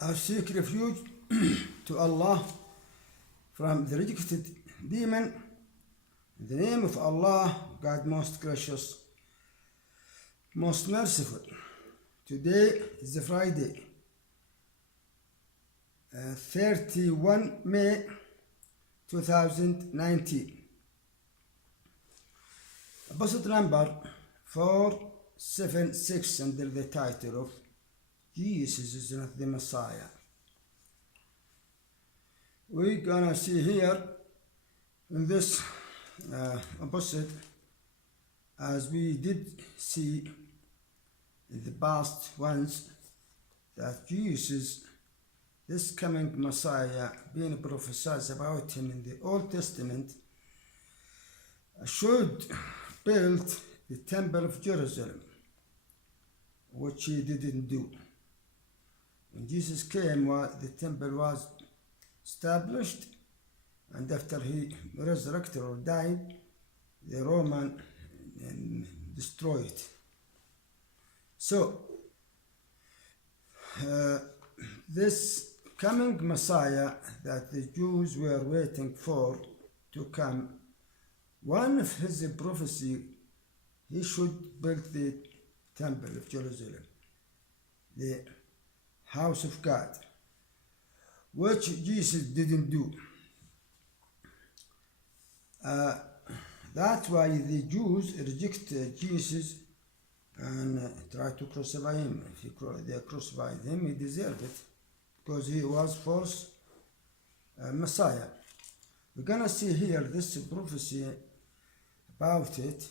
I seek refuge to Allah from the rejected demon. In the name of Allah, God most gracious, most merciful. Today is the Friday, 31 May 2019. Episode number 476 under the title of Jesus is not the Messiah. We're gonna see here in this episode, as we did see in the past ones, that Jesus, this coming Messiah, being prophesied about him in the Old Testament, should build the Temple of Jerusalem, which he didn't do. When Jesus came, the temple was established, and after he resurrected or died, the Roman destroyed it. So, this coming Messiah that the Jews were waiting for to come, one of his prophecy, he should build the Temple of Jerusalem, the house of God, which Jesus didn't do. That's why the Jews reject Jesus and try to crucify him. If they crucified him, he deserved it, because he was false Messiah. We're gonna see here this prophecy about it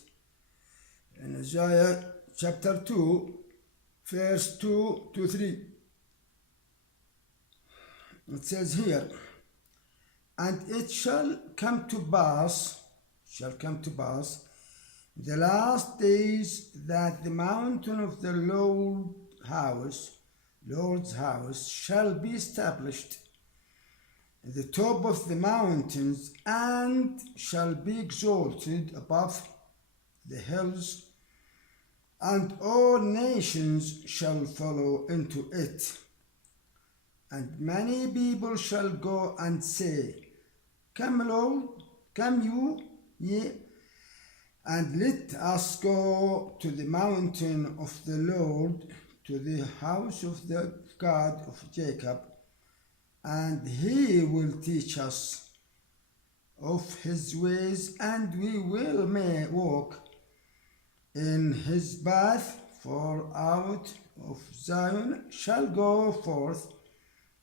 in Isaiah chapter 2, verse 2 to 3. It says here, "And it shall come to pass, the last days, that the mountain of the Lord's house shall be established at the top of the mountains, and shall be exalted above the hills, and all nations shall follow into it. And many people shall go and say, Come, Lord, come you, ye, and let us go to the mountain of the Lord, to the house of the God of Jacob, and he will teach us of his ways, and we will walk in his path. For out of Zion shall go forth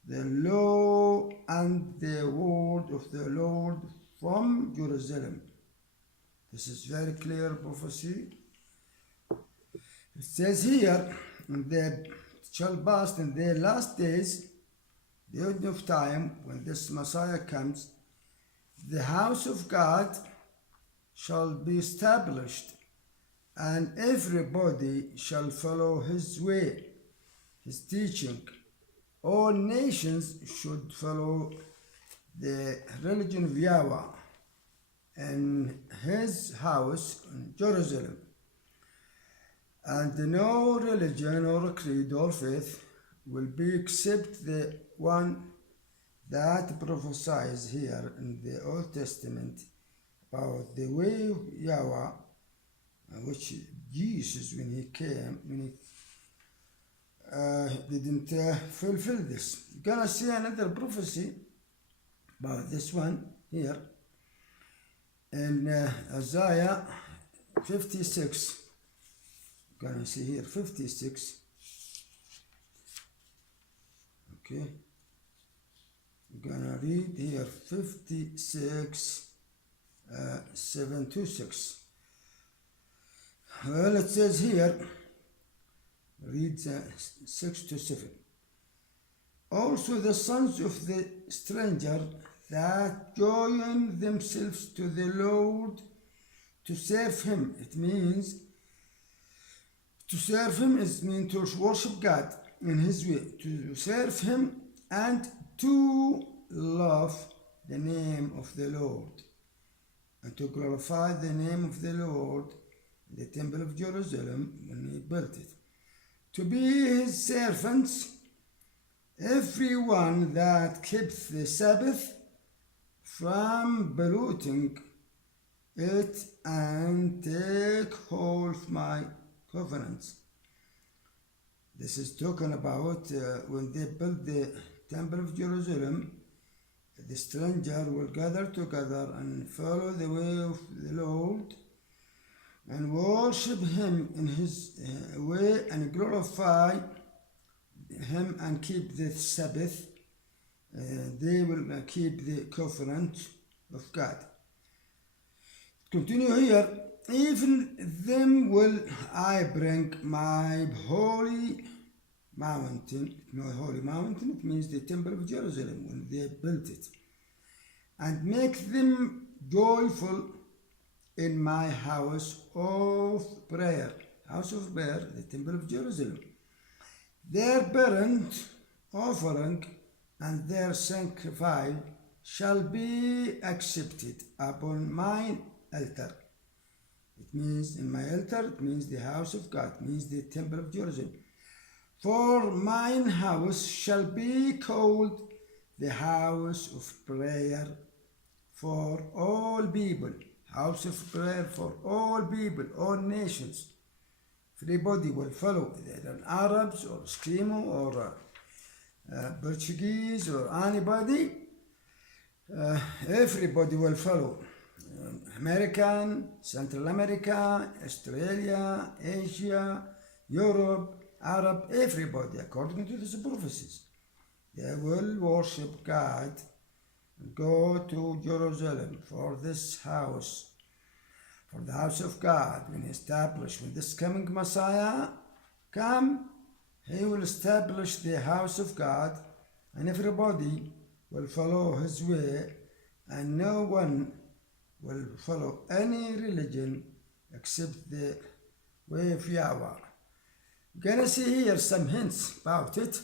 the law and the word of the Lord from Jerusalem." This is very clear prophecy. It says here, "They shall pass in the last days, the end of time, when this Messiah comes, the house of God shall be established, and everybody shall follow his way, his teaching. All nations should follow the religion of Yahweh in his house in Jerusalem. And no religion or creed or faith will be except the one that prophesies here in the Old Testament about the way of Yahweh, which Jesus, when he came, didn't fulfill this. You're gonna see another prophecy about this one here in Isaiah 56. You're gonna see here 56. Okay, we're gonna read here 56 7 to 6. Well, it says here, read 6 to 7. "Also the sons of the stranger that join themselves to the Lord to serve him." It means to serve him means to worship God in his way, to serve him and to love the name of the Lord, and to glorify the name of the Lord in the Temple of Jerusalem when he built it. To be his servants everyone that keeps the Sabbath from polluting it and take hold of my covenants. This is talking about when they built the Temple of Jerusalem, the stranger will gather together and follow the way of the Lord and worship Him in His way and glorify Him and keep the Sabbath. They will keep the covenant of God. Continue here. Even them will I bring my holy mountain. My holy mountain, it means the Temple of Jerusalem when they built it, and make them joyful in my house of prayer. House of prayer, the Temple of Jerusalem. Their burnt offering and their sacrifice shall be accepted upon mine altar. It means in my altar, it means the house of God, it means the Temple of Jerusalem. For mine house shall be called the house of prayer for all people. House of prayer for all people, all nations. Everybody will follow, either Arabs or Eskimo or Portuguese or anybody. Everybody will follow. American, Central America, Australia, Asia, Europe, Arab, everybody, according to these prophecies. They will worship God and go to Jerusalem for this house, for the house of God. When when this coming Messiah come, He will establish the house of God, and everybody will follow His way, and no one will follow any religion except the way of Yahweh. We're gonna see here some hints about it.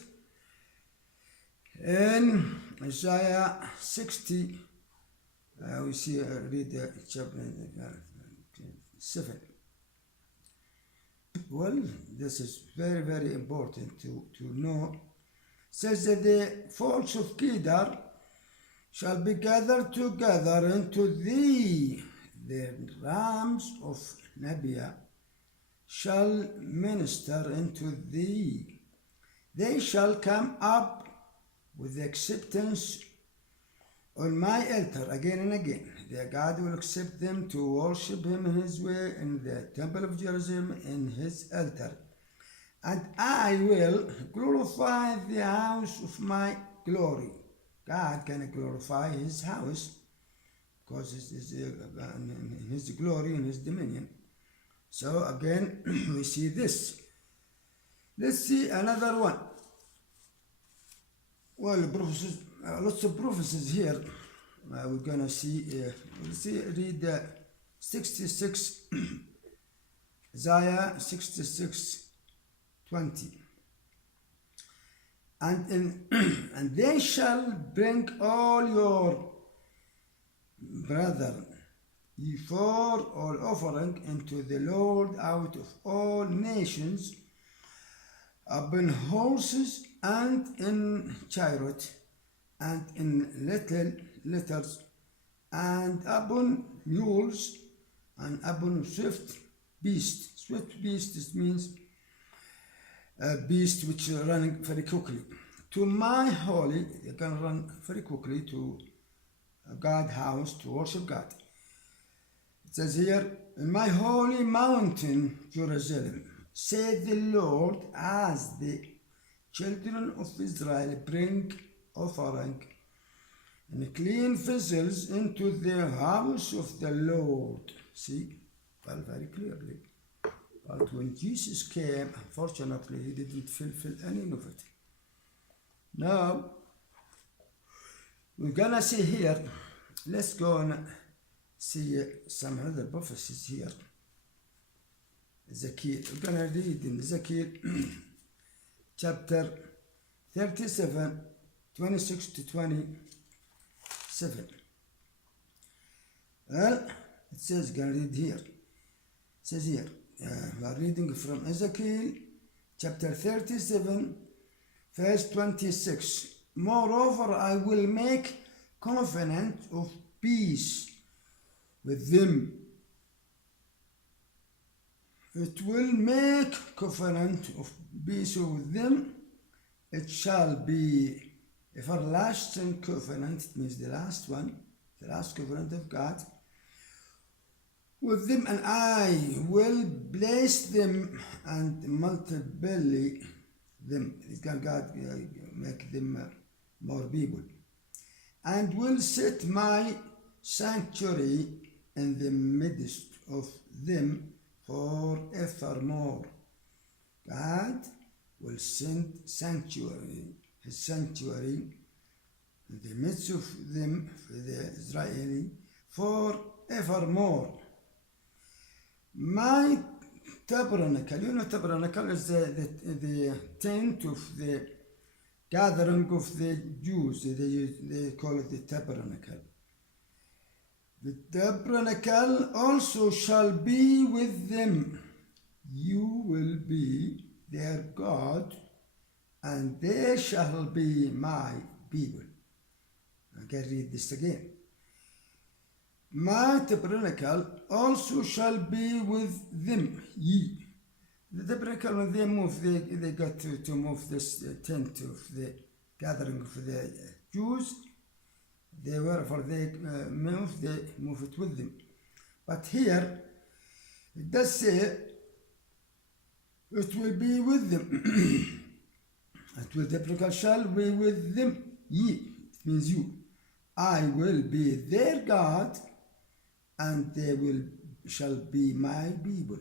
In Isaiah 60, we see, read chapter 7. Well, this is very, very important to know. It says that the folks of Kedar shall be gathered together into thee. The rams of Nebiah shall minister into thee. They shall come up with acceptance on my altar again and again. The God will accept them to worship Him in His way in the Temple of Jerusalem in His altar. And I will glorify the house of my glory. God can glorify His house because it's in His glory and His dominion. So again, we see this. Let's see another one. Well, prophecies, lots of prophecies here. We're gonna see. Read 66, Isaiah 66:20. And they shall bring all your brethren before all offering into the Lord out of all nations, upon horses and in chariot and in little litters and upon mules and upon swift beasts. Swift beasts means a beast which is running very quickly. To my holy, you can run very quickly to God's house to worship God. It says here, in my holy mountain, Jerusalem, said the Lord, as the children of Israel bring offering and clean vessels into the house of the Lord. See, well, very clearly. But when Jesus came, unfortunately, He didn't fulfill any of it. Now, we're gonna see here, let's go and see some other prophecies here. Ezekiel, we're gonna read in Ezekiel chapter 37, 26 to 27. Well, it says, gonna read here. It says here, we are reading from Ezekiel chapter 37, Verse 26. Moreover, I will make covenant of peace with them. It will make covenant of peace with them. It shall be everlasting covenant. It means the last one, the last covenant of God with them, and I will bless them and multiply them. God make them more people, and will set my sanctuary in the midst of them forevermore. God will send sanctuary, his sanctuary in the midst of them, for the Israeli, forevermore. My tabernacle, you know, tabernacle is the tent of the gathering of the Jews. They call it the tabernacle. The tabernacle also shall be with them. You will be their God, and they shall be my people. I can read this again. My tabernacle also shall be with them, ye. The tabernacle, when they move, they got to move this tent of the gathering of the Jews. Wherever they move it with them. But here, it does say, it will be with them. The tabernacle shall be with them, ye. It means you. I will be their God, and they shall be my people.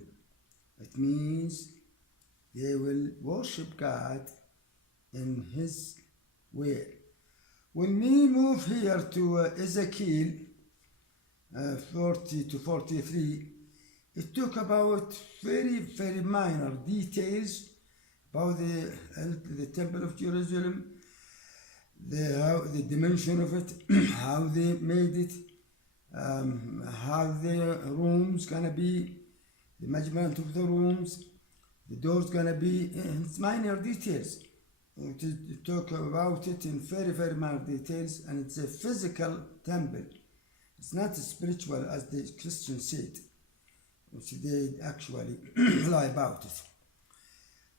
It means they will worship God in his way. When we move here to Ezekiel 40 to 43, it talk about very, very minor details about the Temple of Jerusalem, the dimension of it, how they made it, how the rooms gonna be, the measurement of the rooms, the doors gonna be, it's minor details. To talk about it in very, very minor details, and it's a physical temple. It's not spiritual as the Christians said, which they actually lie about it.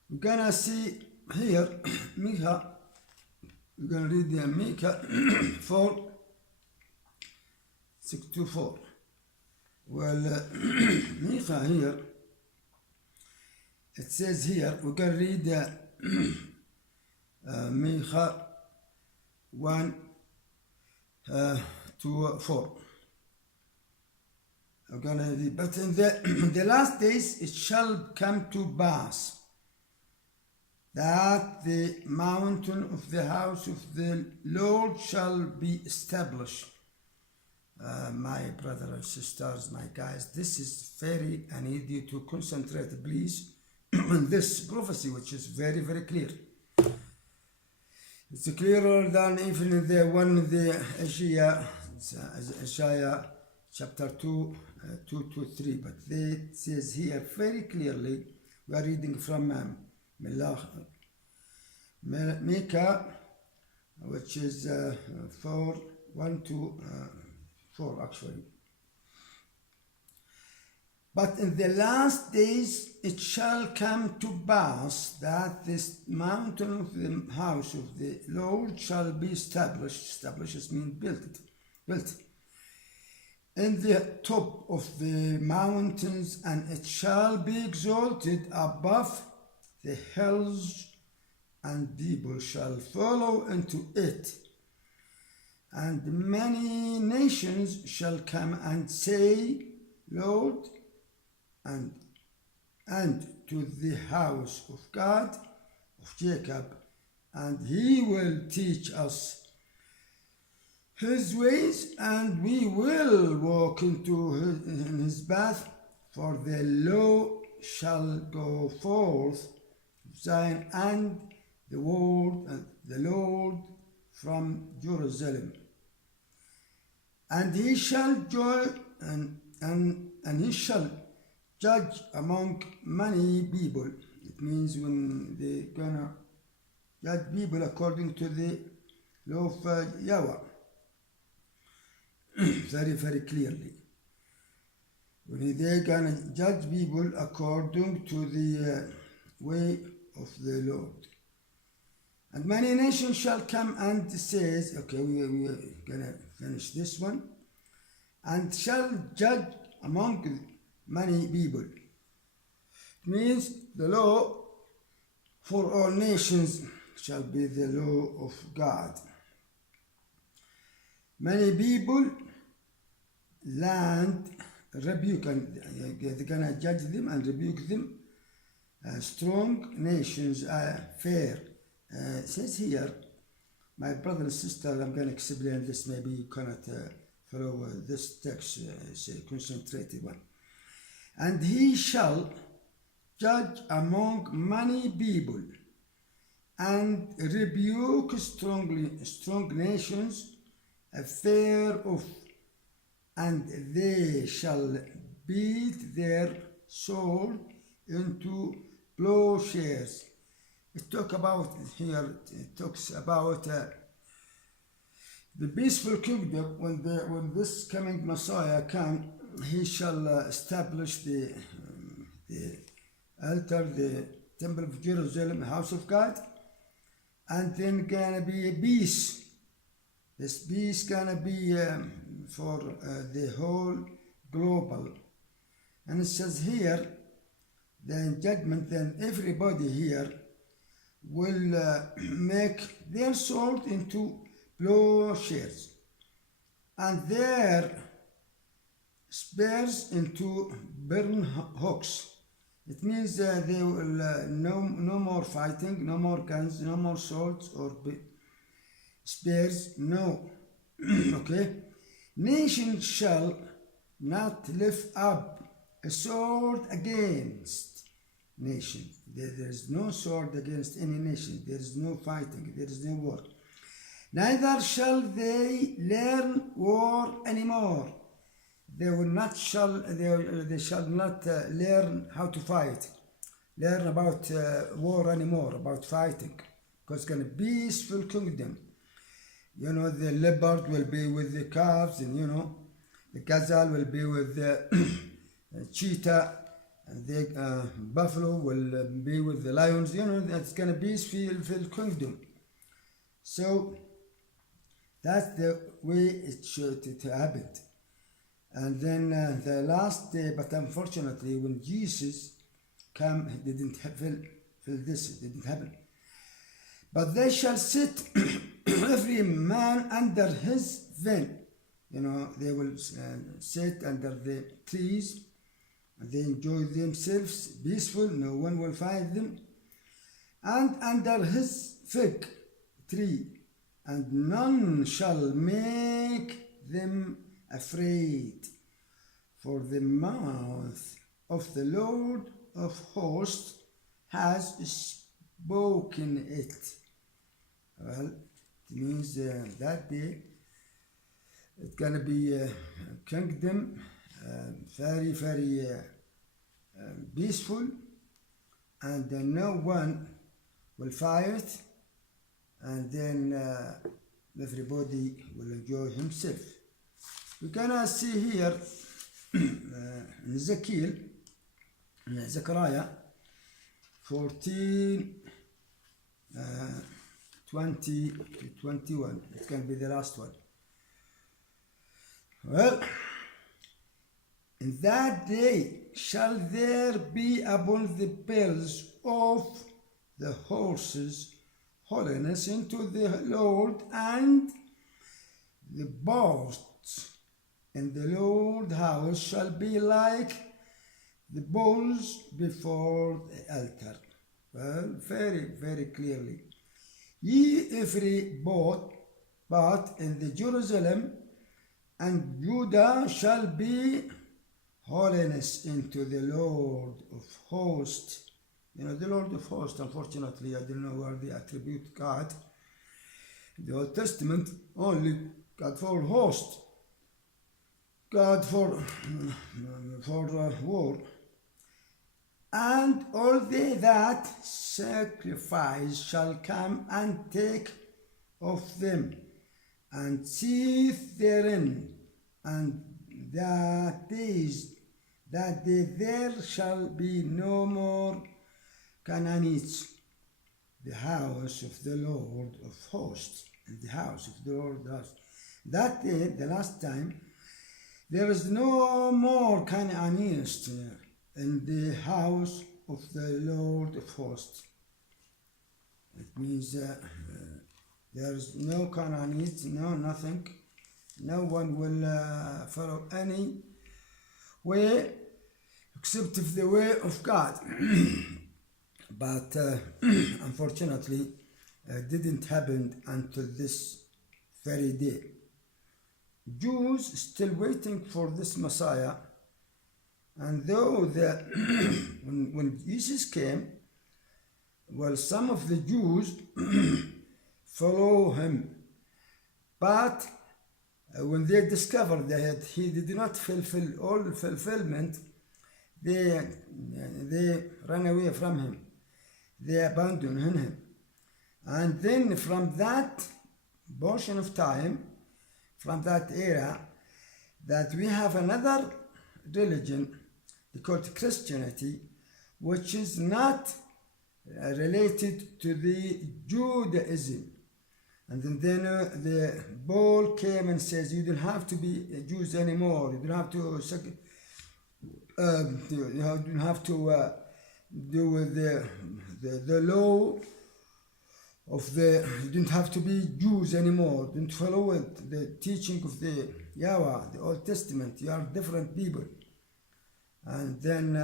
We're gonna see here, Micah, we're gonna read the Micah 4, 6-4. Well, Micah here, it says here, we're gonna read Micah 1 to 4. I'm gonna read, but in the last days it shall come to pass that the mountain of the house of the Lord shall be established. My brothers and sisters, my guys, this is very, I need you to concentrate, please, on this prophecy, which is very, very clear. It's clearer than even the one in the Isaiah chapter 2, 2 to 3. But it says here very clearly, we are reading from Micah, which is 4, 1 to 4 actually. But in the last days it shall come to pass that this mountain of the house of the Lord shall be established. Established means built. In the top of the mountains, and it shall be exalted above the hills, and people shall follow into it. And many nations shall come and say, Lord, and to the house of God, of Jacob, and he will teach us his ways, and we will walk in his path, for the law shall go forth of Zion, and the word and the Lord from Jerusalem. And he shall joy and he shall judge among many people. It means when they're gonna judge people according to the law of Yahweh. Very, very clearly. When they're gonna judge people according to the way of the Lord. And many nations shall come and says, okay, we're gonna finish this one, and shall judge among many people. It means the law for all nations shall be the law of God. Many people, land, rebuke, and they're gonna judge them and rebuke them. Strong nations, fair. Says here, my brother and sister, I'm gonna explain this. Maybe you cannot follow this text, concentrated one. And he shall judge among many people, and rebuke strong nations, fair off, and they shall beat their sword into plowshares. It talks about the peaceful kingdom. When this coming Messiah come, he shall establish the altar, the temple of Jerusalem, house of God, and then gonna be a peace. This peace gonna be for the whole global. And it says here, then judgment, then everybody here will make their sword into plowshares, and their spears into burn hooks. It means they will no more fighting, no more guns, no more swords or spears, no. Okay? Nation shall not lift up a sword against nation. There is no sword against any nation. There is no fighting. There is no war. Neither shall they learn war anymore. They shall not learn how to fight, learn about war anymore, about fighting, because it's going to be peaceful kingdom. You know, the leopard will be with the calves, and you know, the gazelle will be with the cheetah, and the buffalo will be with the lions. You know, it's going to be peaceful kingdom. So that's the way it should happen. And then the last day, but unfortunately, when Jesus came, he didn't fulfill this. It didn't happen. But they shall sit every man under his vine. You know, they will sit under the trees, and they enjoy themselves peaceful. No one will find them. And under his fig tree, and none shall make them afraid, for the mouth of the Lord of hosts has spoken it. Well, it means that day it's gonna be a kingdom, very, very peaceful, and no one will fight, and then everybody will enjoy himself. We're gonna see here in Ezekiel, Zechariah 14, 20 to 21. It's gonna be the last one. Well, in that day shall there be upon the bells of the horses holiness unto the Lord, and the bows in the Lord's house shall be like the bowls before the altar. Well, very, very clearly. Ye every part in the Jerusalem and Judah shall be holiness into the Lord of hosts. You know, the Lord of hosts, unfortunately, I don't know where they attribute God. In the Old Testament, only God for host. God for war. And all they that sacrifice shall come and take of them, and seeth therein, and that there shall be no more Canaanites, the house of the Lord of hosts, and the house of the Lord of hosts. That day, the last time, there is no more Canaanites in the house of the Lord of hosts. It means there is no Canaanites, no nothing. No one will follow any way except the way of God. But unfortunately, it didn't happen until this very day. Jews still waiting for this Messiah, and though when Jesus came, well, some of the Jews follow him, but when they discovered that he did not fulfill all fulfillment, they ran away from him. They abandoned him. And then from that portion of time, from that era, that we have another religion, they call it Christianity, which is not related to the Judaism. And then the Paul came and says, you don't have to be Jews anymore. You don't have to do with the law of you don't have to be Jews anymore. Don't follow it, the teaching of the Yahweh, the Old Testament. You are different people. And then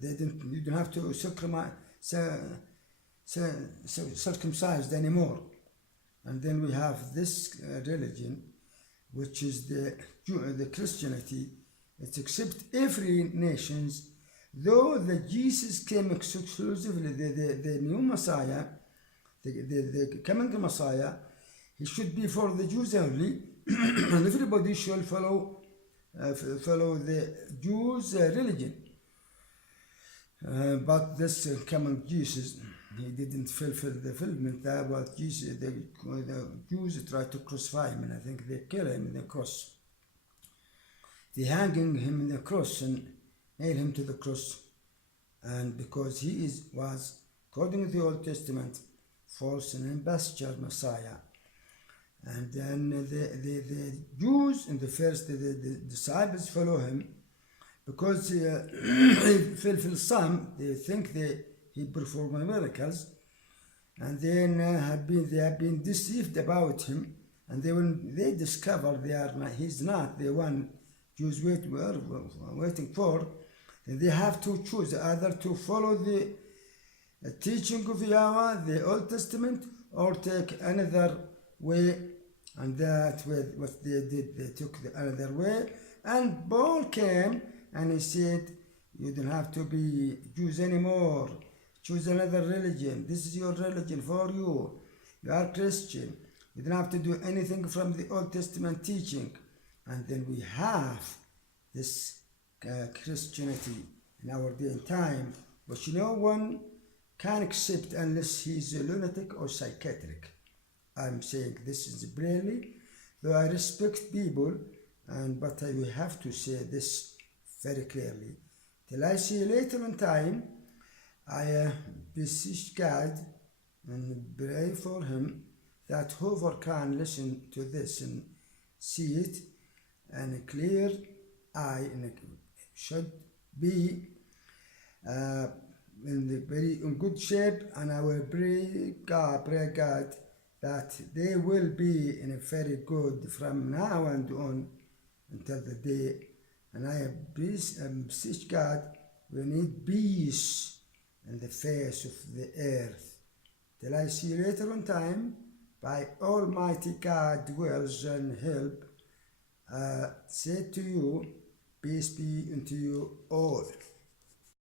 you don't have to circumcised anymore. And then we have this religion, which is the Christianity. It's accept every nations, though the Jesus came exclusively, the new Messiah, the coming Messiah, he should be for the Jews only, and everybody should follow the Jews' religion. But this coming Jesus, he didn't fulfill the fulfillment that what Jesus, the Jews tried to crucify him, and I think they kill him in the cross. They hanging him in the cross and nail him to the cross, and because he was, according to the Old Testament, false and imposture Messiah. And then the Jews in the first, the disciples follow him, because he fulfills some, they think he performed miracles, and then they have been deceived about him, and when they discover he's not the one Jews were waiting for, then they have to choose either to follow the teaching of Yahweh, the Old Testament, or take another way. And that way, what they did, they took another way. And Paul came and he said, you don't have to be Jews anymore. Choose another religion. This is your religion for you. You are Christian. You don't have to do anything from the Old Testament teaching. And then we have this Christianity in our day and time, which no one can accept unless he's a lunatic or psychiatric. I'm saying this is plainly, though I respect people, but I will have to say this very clearly. Till I see later in time, I beseech God and pray for him that whoever can listen to this and see it in a clear eye, and it should be in good shape, and I will pray God that they will be in a very good from now and on until the day. And I beseech God, we need peace in the face of the earth. Till I see later on time, by Almighty God wills and help, say to you, peace be unto you all.